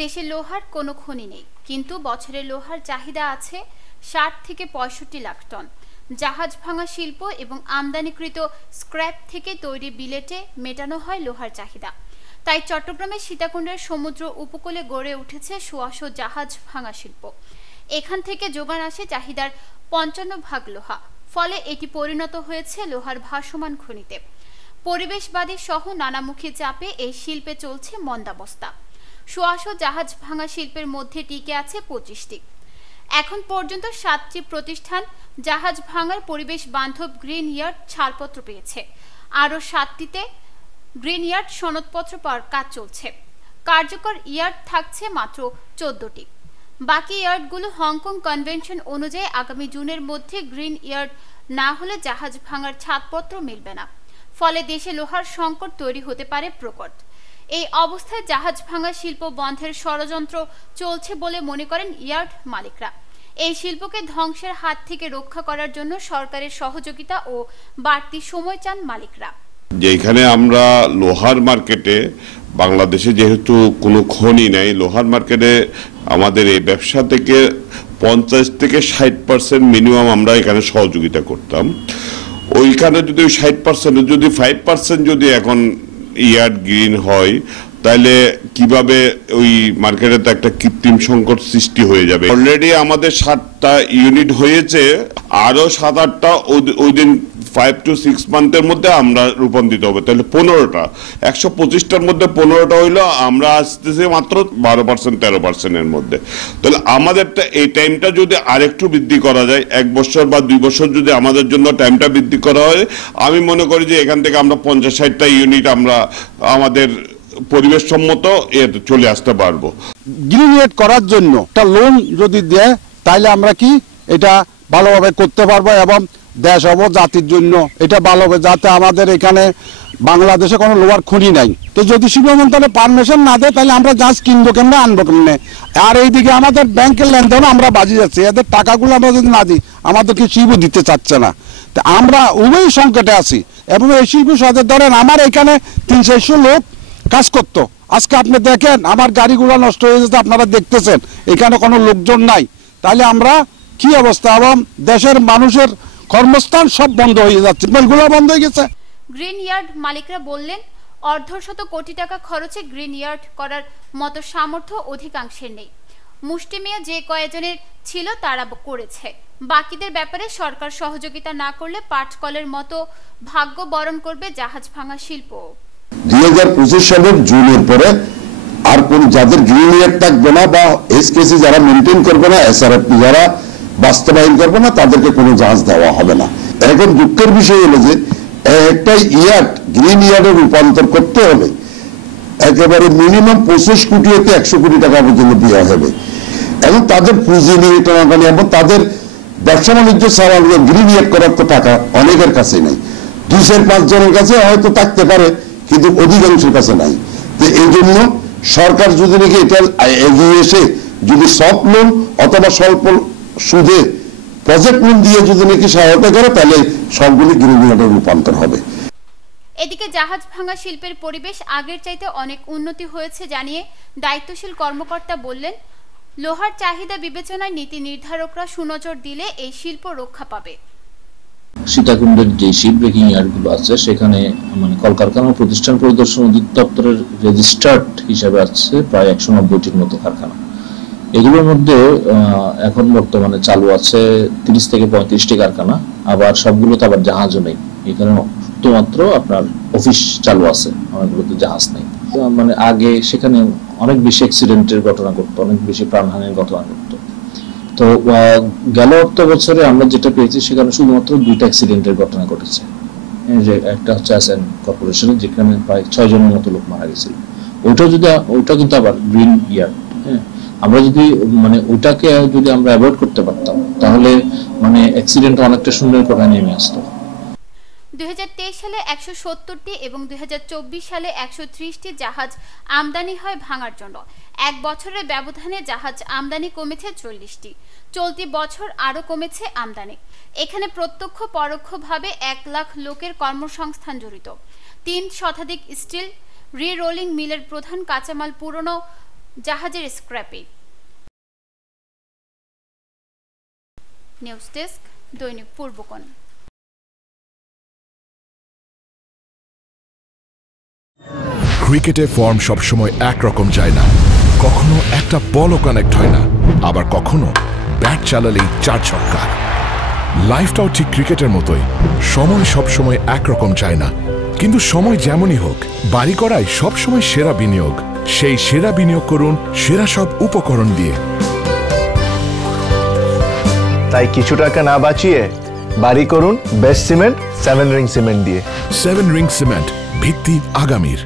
দেশে লোহার কোনো খনি নেই, কিন্তু বছরে লোহার চাহিদা আছে ৬০ থেকে ৬৫ লাখ টন। জাহাজ ভাঙা শিল্প এবং আমদানিকৃত স্ক্র্যাপ থেকে তৈরি বিলেটে মেটানো হয় লোহার চাহিদা। তাই চট্টগ্রামের সীতাকুণ্ডের সমুদ্র উপকূলে গড়ে উঠেছে সুয়াশো জাহাজ ভাঙা শিল্প। এখান থেকে যোগান আসে চাহিদার ৫৫% লোহা, ফলে এটি পরিণত হয়েছে লোহার ভাসমান খনিতে। পরিবেশবাদী সহ নানামুখী চাপে এই শিল্পে চলছে মন্দাবস্থা। সুয়াশো জাহাজ ভাঙা শিল্পের মধ্যে টিকে আছে ২৫টি। এখন পর্যন্ত ৭টি প্রতিষ্ঠান জাহাজ ভাঙার পরিবেশ বান্ধব গ্রিন ইয়ার্ড ছাড়পত্র পেয়েছে। আরও ৭টিতে গ্রিন ইয়ার্ড সনদপত্র পাওয়ার কাজ চলছে। কার্যকর ইয়ার্ড থাকছে মাত্র ১৪টি। বাকি ইয়ার্ডগুলো হংকং কনভেনশন অনুযায়ী আগামী জুনের মধ্যে গ্রিন ইয়ার্ড না হলে জাহাজ ভাঙার ছাড়পত্র মিলবে না। ফলে দেশে লোহার সংকট তৈরি হতে পারে প্রকট। এই অবস্থায় জাহাজ ভাঙা শিল্প বন্ধের ষড়যন্ত্র চলছে বলে মনে করেন ইয়ার্ড মালিকরা। এই শিল্পকে ধ্বংসের হাত থেকে রক্ষা করার জন্য সরকারের সহযোগিতা ও বাড়তি সময় চান মালিকরা। যেখানে আমরা লোহার মার্কেটে, বাংলাদেশে যেহেতু কোনো খনি নাই, লোহার মার্কেটে আমাদের এই ব্যবসা থেকে ৫০ থেকে ৬০% মিনিমাম আমরা এখানে সহযোগিতা করতাম। ওইখানে যদি ৬০% যদি 5% যদি এখন ইয়ার্ড গ্রিন হয়, তাহলে কিভাবে ওই মার্কেটে তো একটা কৃত্রিম সংকট সৃষ্টি হয়ে যাবে। অলরেডি আমাদের ৭টা ইউনিট হয়েছে, আরো ৭-৮টা ওই দিন 5 to 6 মান্থের মধ্যে আমরা রূপান্তরিত হবে। তাহলে 15টা, ১২৫টার মধ্যে 15টা হইলো, আমরা আসতেছি মাত্র 12% 13% মধ্যে। তাহলে আমাদের এই টাইমটা যদি আরেকটু বৃদ্ধি করা যায়, 1 বছর বা 2 বছর যদি আমাদের জন্য টাইমটা বৃদ্ধি করা হয়, আমি মনে করি যে এখান থেকে আমরা 50-60টা ইউনিট আমরা আমাদের পরিবেশ সম্মত চলে আসতে পারবো। গ্রিন ইয়ার্ড করার জন্য একটা লোন যদি দেয়, তাহলে আমরা কি এটা ভালোভাবে করতে পারবো এবং দেশ হব জাতির জন্য এটা ভালো হবে, যাতে আমাদের এখানে বাংলাদেশে কোনো লোহার খনি নাই। তো যদি শিল্প মন্ত্রণালয় পারমিশন না দেয়, তাহলে আমরা জাহাজ কিনবো কেমনে, আনবো কেমনে? আর এইদিকে আমাদের ব্যাংকের লেনদেন আমরা বাজি যাচ্ছি, এদের টাকাগুলো আমরা যদি না দিই, আমাদেরকে শিল্প দিতে চাচ্ছে না। তো আমরা উভয় সংকটে আছি। এবং এই শিল্প সাথে ধরেন আমার এখানে ৩০০ লোক কাজ করতো, আজকে আপনি দেখেন আমার গাড়িগুলো নষ্ট হয়ে যাচ্ছে, আপনারা দেখতেছেন এখানে কোনো লোকজন নাই। তাহলে আমরা কি অবস্থা, এবং দেশের মানুষের কর্মস্থান সব বন্ধ হয়ে যাচ্ছে, এগুলো বন্ধ হয়ে গেছে। গ্রিন ইয়ার্ড মালিকরা বললেন, ১৫০ কোটি টাকা খরচে গ্রিন ইয়ার্ড করার মতো সামর্থ্য অধিকাংশের নেই। মুষ্টিমেয় যে কয়েকজনের ছিল তারা করেছে। বাকিদের ব্যাপারে সরকার সহযোগিতা না করলে পাটকলের মতো ভাগ্য বরণ করবে জাহাজ ভাঙা শিল্প। ২০২৫ সালের জুনের পরে আর কোন যাদের গ্রিন ইয়ার্ড থাকবে না বা এসকেসি যারা মেনটেন করবে না, এসআরএফপি যারা বাস্তবায়ন করবে না, তাদেরকে কোনো জাহাজ দেওয়া হবে না। এখন দুঃখের বিষয় হলো যে একটা ইয়ার্ড গ্রিন ইয়ার্ডে রূপান্তর করতে হলে একেবারে মিনিমাম ২৫ কোটি হতে ১০০ কোটি টাকা পর্যন্ত দেওয়া হবে। এবং তাদের পুঁজি নিয়ে টানাটানি এবং তাদের ব্যবসা বাণিজ্য ছাড়া গ্রিন ইয়ার্ড করার তো টাকা অনেকের কাছে নেই। ২-৫ জনের কাছে হয়তো থাকতে পারে, কিন্তু অধিকাংশের কাছে নাই। তো এই জন্য সরকার যদি নাকি এটা এগিয়ে এসে যদি সফট লোন অথবা স্বল্প সুদে প্রজেক্ট লোন দিয়ে যদি নাকি সহায়তা করে, তাহলে সবগুলি গ্রিন ইয়ার্ডে রূপান্তর হবে। এদিকে জাহাজ ভাঙা শিল্পের পরিবেশ আগের চাইতে অনেক উন্নতি হয়েছে জানিয়ে দায়িত্বশীল কর্মকর্তা বললেন, লোহার চাহিদা বিবেচনায় নীতি নির্ধারকরা সুনজর দিলে এই শিল্প রক্ষা পাবে। সীতাকুণ্ডের যে শিপ ব্রেকিং ইয়ার্ডগুলো আছে, সেখানে মানে কলকারখানা প্রতিষ্ঠান পরিদর্শন অধিদপ্তরের রেজিস্টার্ড হিসাবে আছে প্রায় ১৯০টির মতো কারখানা। এগুলোর মধ্যে এখন বর্তমানে চালু আছে ৩০ থেকে ৩৫টি কারখানা। আবার সবগুলোতে আবার জাহাজও নেই, এখানে শুধুমাত্র আপনার অফিস চালু আছে, অনেকগুলোতে জাহাজ নেই। মানে আগে সেখানে অনেক বেশি অ্যাক্সিডেন্টের ঘটনা ঘটতো, অনেক বেশি প্রাণহানির ঘটনা ঘটতো। তো গেল অর্থ বছরে আমরা যেটা পেয়েছি, সেখানে শুধুমাত্র 2টা অ্যাক্সিডেন্টের ঘটনা ঘটেছে। যে একটা হচ্ছে অ্যাসেন কর্পোরেশনে, যেখানে প্রায় 6 জনের মতো লোক মারা গেছিল। ওইটা কিন্তু আবার গ্রিন ইয়ার্ড। হ্যাঁ, আমরা যদি মানে ওইটাকে যদি আমরা অ্যাভয়েড করতে পারতাম, তাহলে মানে অ্যাক্সিডেন্ট অনেকটা শূন্যের কোঠায় নেমে আসতো। ২০২৩ সালে ১৭০টি এবং ২০২৪ সালে ১৩০টি জাহাজ আমদানি হয় ভাঙার জন্য। 1 বছরের ব্যবধানে জাহাজ আমদানি কমেছে 40টি। চলতি বছর আরও কমেছে আমদানি। এখানে প্রত্যক্ষ পরোক্ষভাবে 1 লাখ লোকের কর্মসংস্থান জড়িত। 3 শতাধিক স্টিল রি রোলিং মিলের প্রধান কাঁচামাল পুরনো জাহাজের স্ক্র্যাপে। নিউজ ডেস্ক, দৈনিক পূর্বকোণ। ক্রিকেটে ফর্ম সবসময় একরকম যায় না, কখনো একটা বলও কানেক্ট হয় না, আবার কখনো ব্যাট চালালেই 4 ছক্কা। লাইফটাও ঠিক ক্রিকেটের মতোই, সময় সবসময় একরকম যায় না, কিন্তু সময় যেমনই হোক বাড়ি করাই সবসময় সেরা বিনিয়োগ। সেই সেরা বিনিয়োগ করুন সেরা সব উপকরণ দিয়ে। তাই কিছু টাকা না বাঁচিয়ে বাড়ি করুন বেস্ট সিমেন্ট 7 রিং সিমেন্ট দিয়ে। 7 রিং সিমেন্ট, ভিত্তি আগামীর।